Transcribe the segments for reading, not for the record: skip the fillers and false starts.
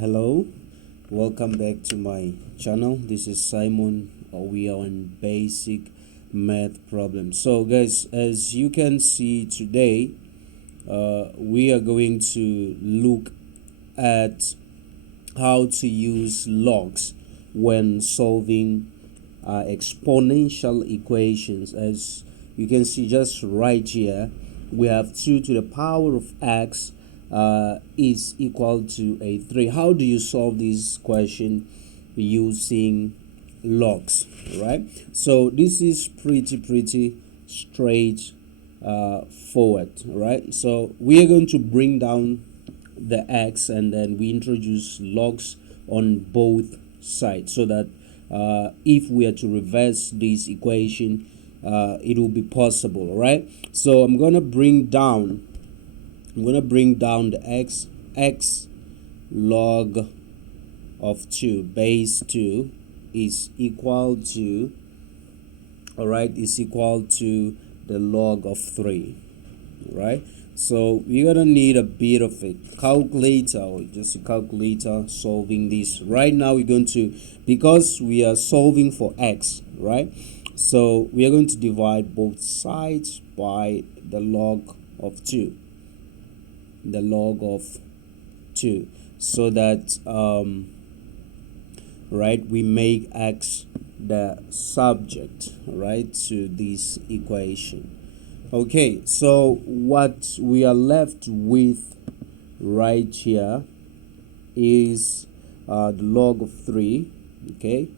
Hello, welcome back to my channel. This is Simon. We are on basic math problems. So guys, as you can see today, we are going to look at how to use logs when solving exponential equations. As you can see just right here, we have 2 to the power of x is equal to a 3. How do you solve this question using logs, right? So this is pretty straight forward, right? So we are going to bring down the x and then we introduce logs on both sides so that if we are to reverse this equation, it will be possible, right? So I'm gonna bring down the x log of 2 base 2 is equal to, is equal to the log of 3, right? So we're gonna need a bit of a calculator or just a calculator solving this. Right now we're going to, because we are solving for x, right? So we are going to divide both sides by the log of 2, so that we make x the subject, right, to this equation. Okay, so what we are left with right here is the log of 3. Okay,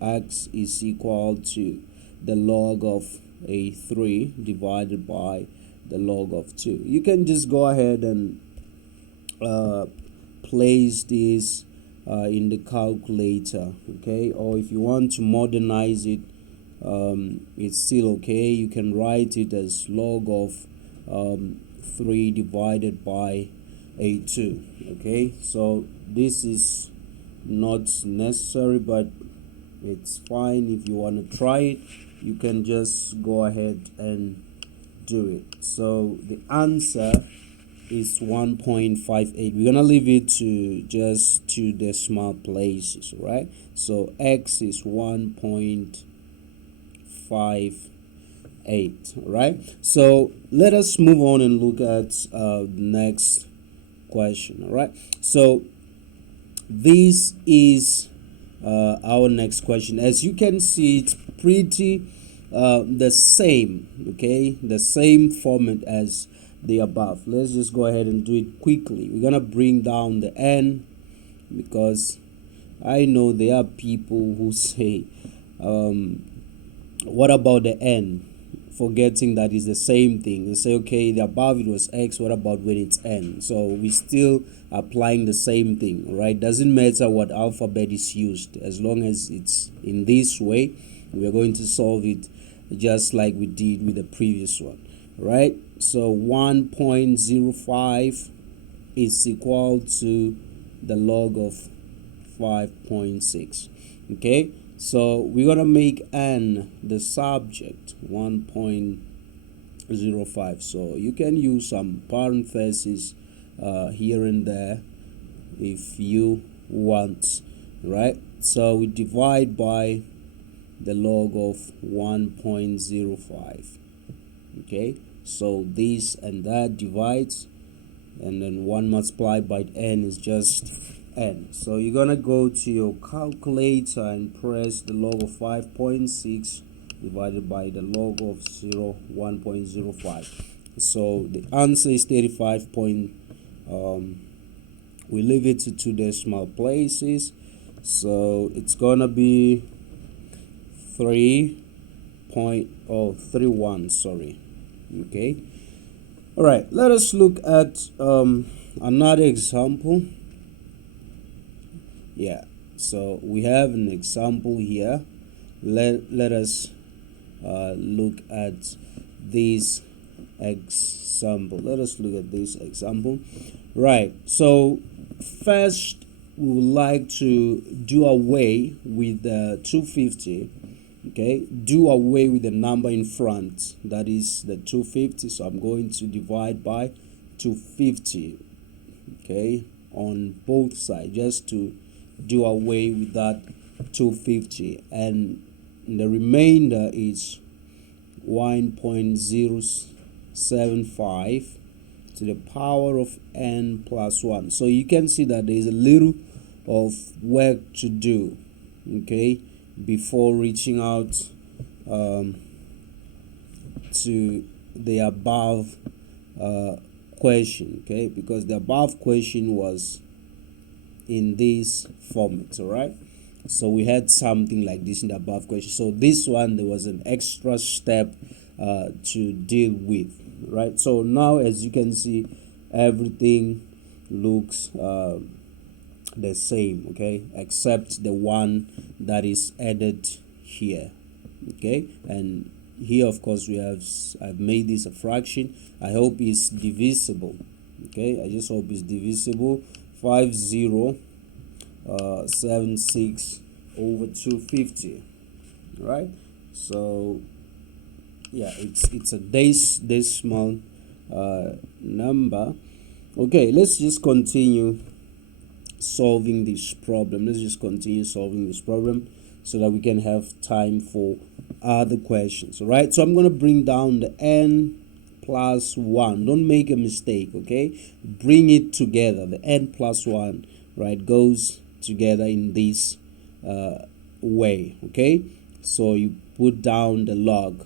x is equal to the log of a 3 divided by the log of 2. You can just go ahead and place this in the calculator, okay, or if you want to modernize it, it's still okay. You can write it as log of 3 divided by a 2. Okay, so this is not necessary, but it's fine. If you want to try it, you can just go ahead and do it. So the answer is 1.58. We're gonna leave it to just 2 decimal places, right? So x is 1.58, right? So let us move on and look at the next question. All right, so this is our next question. As you can see, it's pretty the same, okay, the same format as the above. Let's just go ahead and do it quickly. We're gonna bring down the n, because I know there are people who say what about the n, forgetting that it's the same thing. They say, okay, the above it was x, what about when it's n? So we still applying the same thing, right? Doesn't matter what alphabet is used, as long as it's in this way. We're going to solve it just like we did with the previous one, right? So 1.05 is equal to the log of 5.6. okay, so we're gonna make n the subject, 1.05. so you can use some parentheses here and there if you want, right? So we divide by the log of 1.05. okay, so this and that divides, and then 1 multiplied by n is just n. So you're gonna go to your calculator and press the log of 5.6 divided by the log of 1.05. so the answer is 35 point, we leave it to 2 decimal places, so it's gonna be 3.31, sorry. Okay, all right, let us look at another example. Yeah, so we have an example here. Let us look at this example. Right, so first we would like to do away with the 250. okay, do away with the number in front, that is the 250. So I'm going to divide by 250, okay, on both sides, just to do away with that 250, and the remainder is 1.075 to the power of n plus 1. So you can see that there is a little of work to do, okay, before reaching out to the above question, okay, because the above question was in this format. All right, so we had something like this in the above question. So this one, there was an extra step to deal with, right? So now, as you can see, everything looks the same, okay, except the one that is added here, okay. And here, of course, I've made this a fraction. I hope it's divisible, okay. I just hope it's divisible. 5076 over 250, right? So yeah, it's a decimal number. Okay, let's just continue solving this problem. Let's just continue solving this problem so that we can have time for other questions. All right, so I'm going to bring down the n plus 1. Don't make a mistake, okay? Bring it together. The n plus 1, right, goes together in this way, okay? So you put down the log,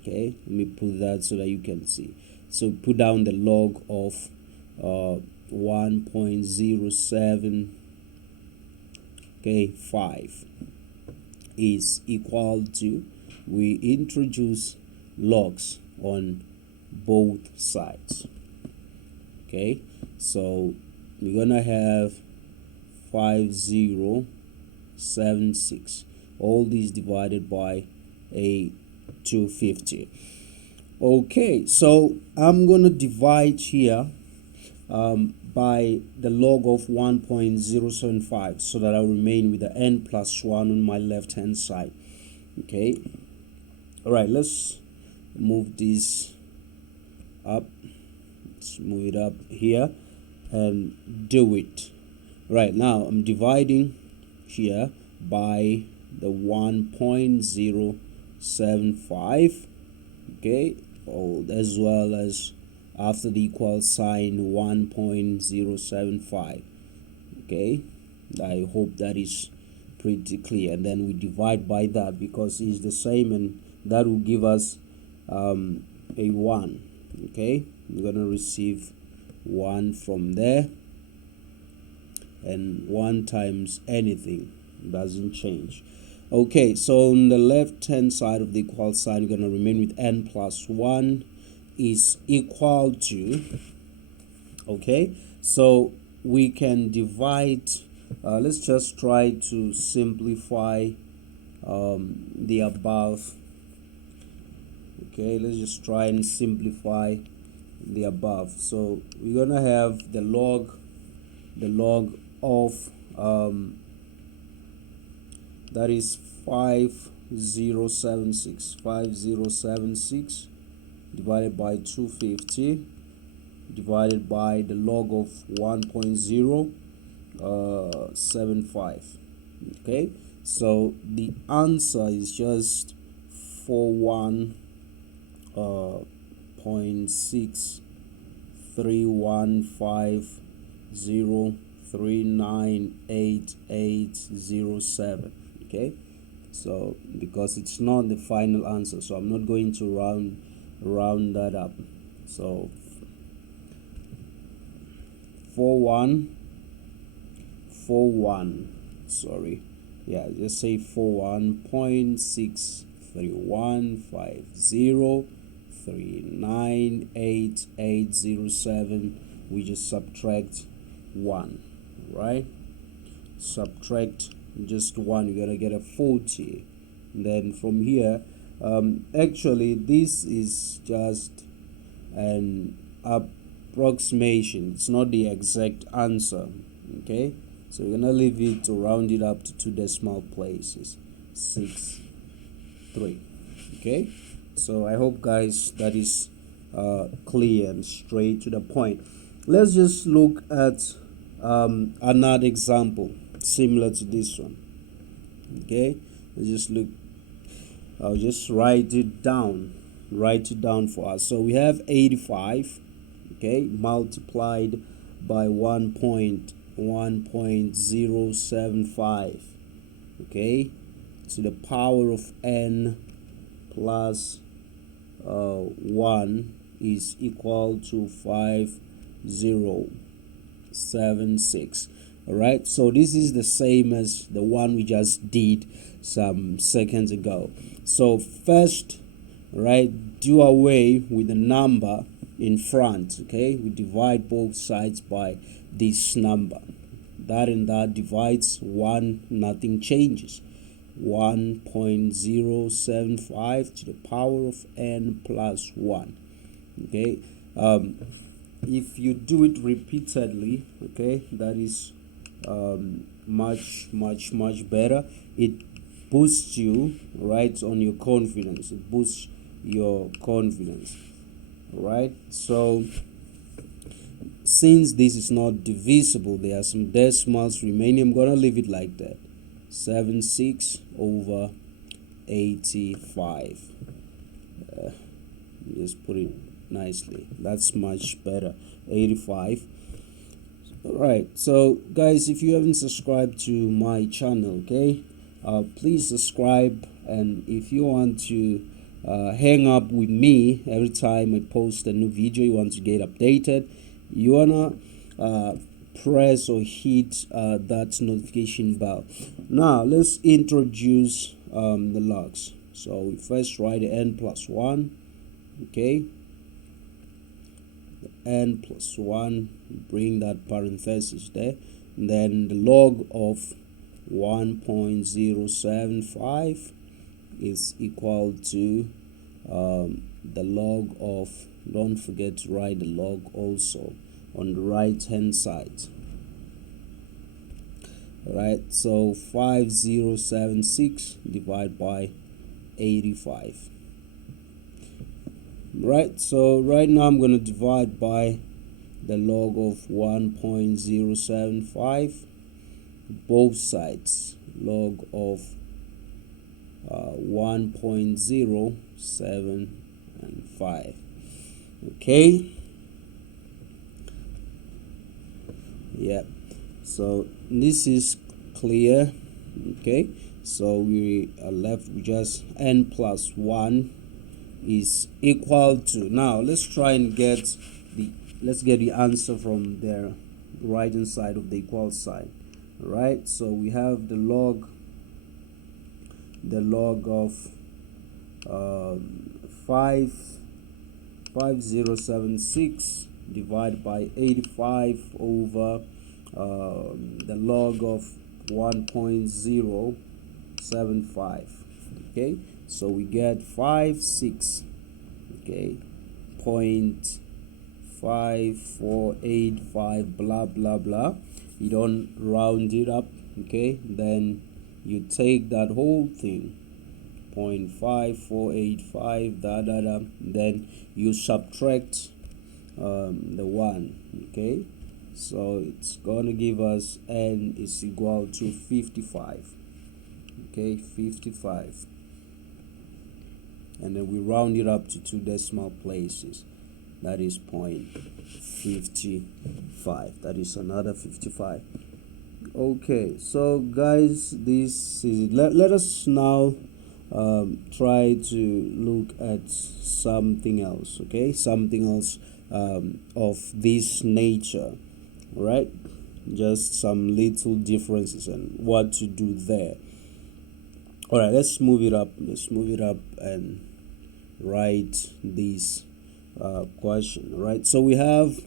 okay? Let me put that so that you can see. So put down the log of 1.07, okay, 5 is equal to, we introduce logs on both sides, okay. So we're gonna have 5076, all these divided by a 250. Okay, so I'm gonna divide here by the log of 1.075 so that I'll remain with the n plus 1 on my left hand side, okay. All right, let's move this up. Let's move it up here and do it. Right, now I'm dividing here by the 1.075, okay, as well as after the equal sign 1.075, okay. I hope that is pretty clear. And then we divide by that because it's the same, and that will give us a 1, okay. We're gonna receive 1 from there, and 1 times anything doesn't change. Okay, so on the left hand side of the equal sign, we're gonna remain with n plus 1 is equal to, okay, so we can divide, let's just try to simplify the above, okay. Let's just try and simplify the above. So we're gonna have the log of that is 5076 divided by 250 divided by the log of 1.075, okay. So the answer is just 41.631503988807, okay. So because it's not the final answer, so I'm not going to round that up. So 4141, sorry, yeah, just say 41.631503988807. we just subtract 1, right? Subtract just 1, you're gonna get a 40. And then from here, actually this is just an approximation, it's not the exact answer, okay. So we're gonna leave it to round it up to 2 decimal places, 63, okay. So I hope, guys, that is clear and straight to the point. Let's just look at another example similar to this one. Okay, let's just look. I'll just write it down for us. So we have 85, okay, multiplied by 1.075, okay, to the power of n plus 1 is equal to 5076. All right, so this is the same as the one we just did some seconds ago. So first, right, do away with the number in front. Okay, we divide both sides by this number. That and that divides 1, nothing changes. 1.075 to the power of n plus 1. Okay, if you do it repeatedly, okay, that is much better. It boosts you, right, on your confidence. It boosts your confidence, right? So since this is not divisible, there are some decimals remaining. I'm gonna leave it like that. 76 over 85. Just put it nicely. That's much better. 85. All right, so guys, if you haven't subscribed to my channel, okay, please subscribe. And if you want to hang up with me every time I post a new video, you want to get updated, you wanna press or hit that notification bell. Now let's introduce the logs. So we first write n plus 1, okay, n plus 1, bring that parenthesis there, and then the log of 1.075 is equal to the log of, don't forget to write the log also on the right hand side. All right, so 5076 divided by 85. Right, so right now I'm going to divide by the log of 1.075, both sides, log of 1.075. Okay, yeah, so this is clear. Okay, so we are left with just n plus 1 is equal to, now let's try and get the answer from the right hand side of the equal sign. All right, so we have the log of 5076 divided by 85 over the log of 1.075. okay, so we get 56, okay, 0.5485 blah blah blah. You don't round it up, okay, then you take that whole thing, 0.5485 then you subtract the 1, okay, so it's gonna give us n is equal to 55, okay, 55, and then we round it up to 2 decimal places. That is 0.55. That is another 55. Okay, so guys, this is it. Let us now try to look at something else. Okay, something else of this nature. All right, just some little differences and what to do there. All right, let's move it up. Let's move it up and write this question. All right, so we have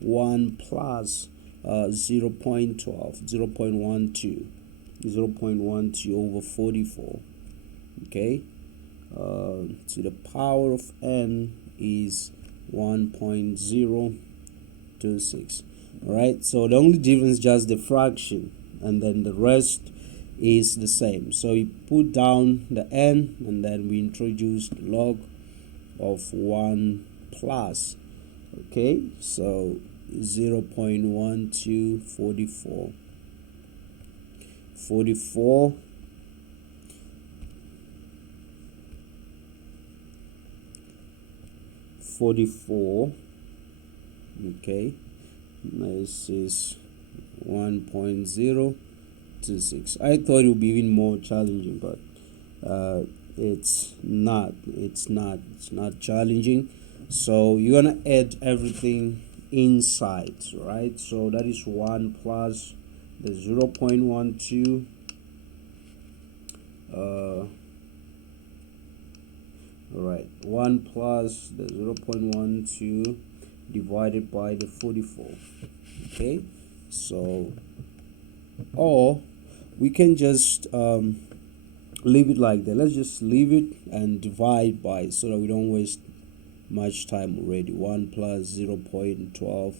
1 plus 0.12, 0.12 over 44. Okay, to the power of n is 1.026. all right, so the only difference is just the fraction, and then the rest is the same. So we put down the n, and then we introduce the log of 1 plus. Okay, so 0.1244. 44 44. Okay, this is 1.026. I thought it would be even more challenging, but it's not challenging. So you're gonna add everything inside, right? So that is 1 plus the 0.12 right, 1 plus the 0.12 divided by the 44. Okay, so, or we can just leave it like that. Let's just leave it and divide by, so that we don't waste much time already. 1 plus 0.12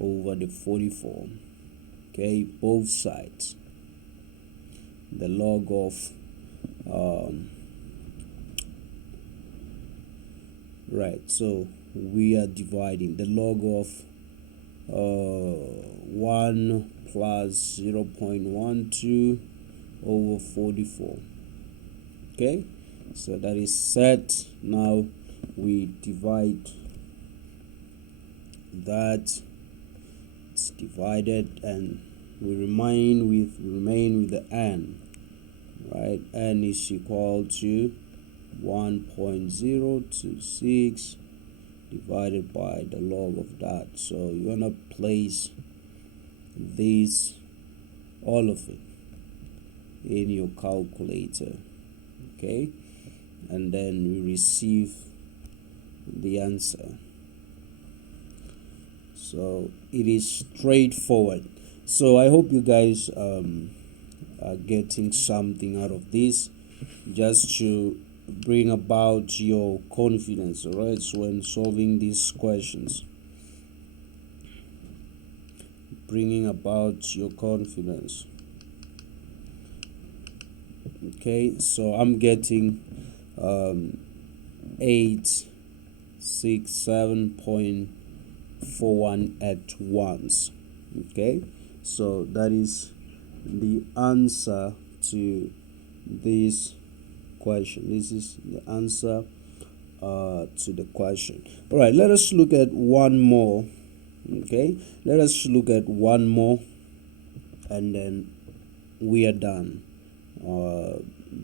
over the 44. Okay, both sides. The log of right, so we are dividing the log of 1 plus 0.12 over 44. Okay, so that is set. Now we divide that. It's divided, and we remain with the n, right? N is equal to 1.026 divided by the log of that. So you're gonna place this, all of it, in your calculator. Okay, and then we receive the answer. So it is straightforward. So I hope you guys are getting something out of this, just to bring about your confidence, all right, so when solving these questions, bringing about your confidence. Okay, so I'm getting 867.41 at once. Okay, so that is the answer to this question. This is the answer to the question. All right, let us look at one more. Okay, let us look at one more, and then we are done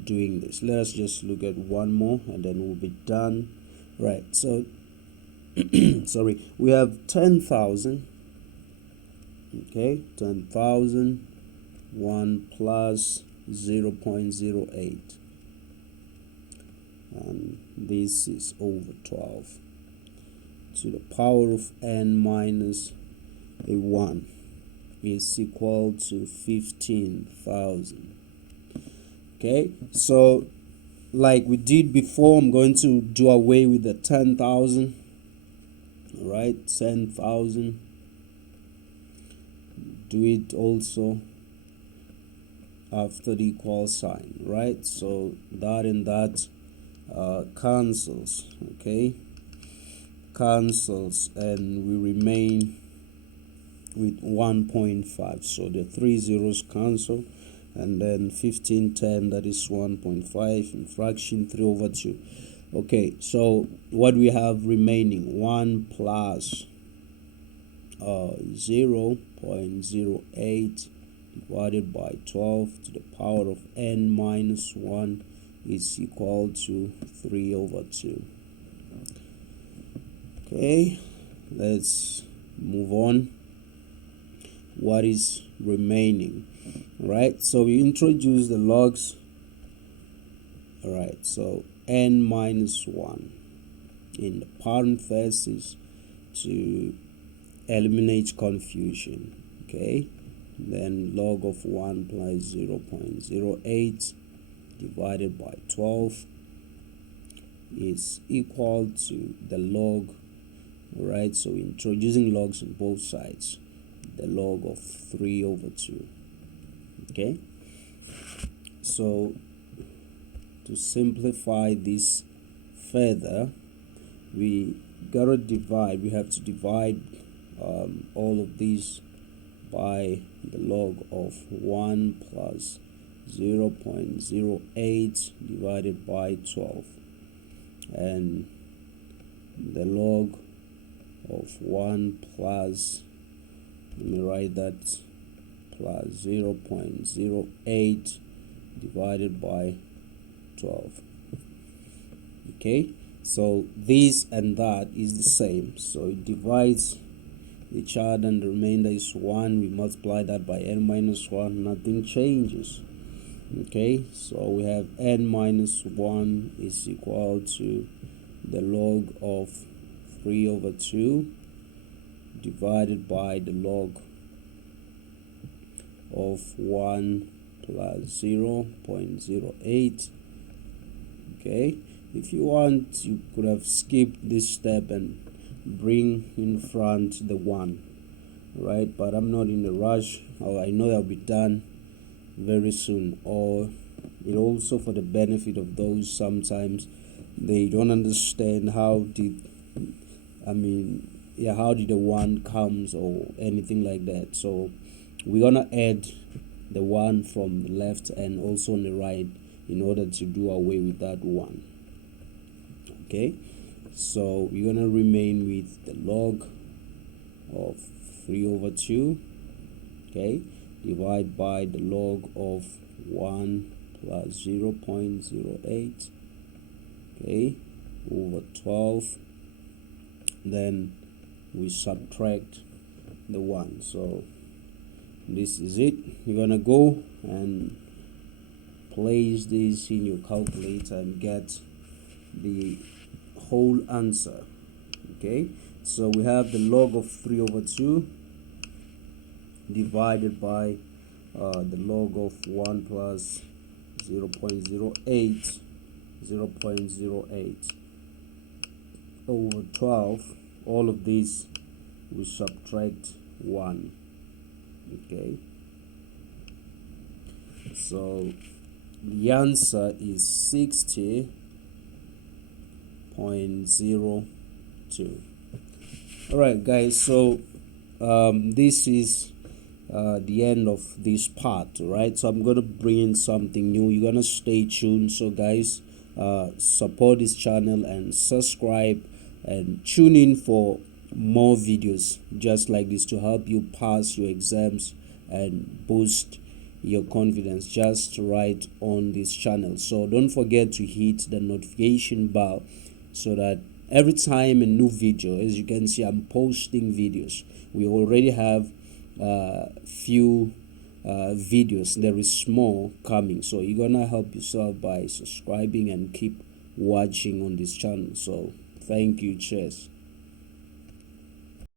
doing this. Let us just look at one more, and then we'll be done. Right, so sorry, we have 10,000. Okay, 10,000, 1 plus 0.08, and this is over 12 to the power of n minus a 1 is equal to 15,000. Okay, so like we did before, I'm going to do away with the 10,000. All right, 10,000. Do it also after the equal sign, right? So that and that cancels. Okay, cancels, and we remain with 1.5. So the 3 zeros cancel, and then 1510, that is 1.5 in fraction 3 over 2. Okay, so what we have remaining, 1 plus 0.08 divided by 12 to the power of n minus 1 is equal to 3 over 2. Okay, let's move on. What is remaining? Right, so we introduce the logs. All right, so n minus 1 in the parentheses to eliminate confusion. Okay, then log of 1 plus 0.08 divided by 12 is equal to the log. All right, so introducing logs on both sides, the log of 3 over 2. Okay, so to simplify this further, we gotta divide. We have to divide all of these by the log of 1 plus 0.08 divided by 12, and the log of 1 plus, let me write that, plus 0.08 divided by 12. Okay, so this and that is the same, so it divides each other and the remainder is 1. We multiply that by n minus 1, nothing changes. Okay, so we have n minus 1 is equal to the log of 3 over 2 divided by the log of 1 plus 0.08. Okay, if you want, you could have skipped this step and bring in front the 1, right? But I'm not in a rush. I know that'll be done very soon. Or it also, for the benefit of those sometimes they don't understand how did how did the 1 comes or anything like that. So we're gonna add the 1 from the left and also on the right in order to do away with that 1. Okay, so we're gonna remain with the log of 3 over 2, okay, divide by the log of 1 plus 0.08, okay, over 12. Then we subtract the 1. So this is it. You're gonna go and place this in your calculator and get the whole answer. Okay, so we have the log of 3 over 2 divided by the log of 1 plus 0.08 over 12. All of these we subtract 1. Okay, so the answer is 60.02. all right, guys, so this is the end of this part, right? So I'm gonna bring in something new. You're gonna stay tuned. So guys, support this channel and subscribe and tune in for more videos just like this to help you pass your exams and boost your confidence just right on this channel. So don't forget to hit the notification bell so that every time a new video, as you can see, I'm posting videos. We already have few videos. There is more coming, so you're gonna help yourself by subscribing and keep watching on this channel. So thank you. Cheers.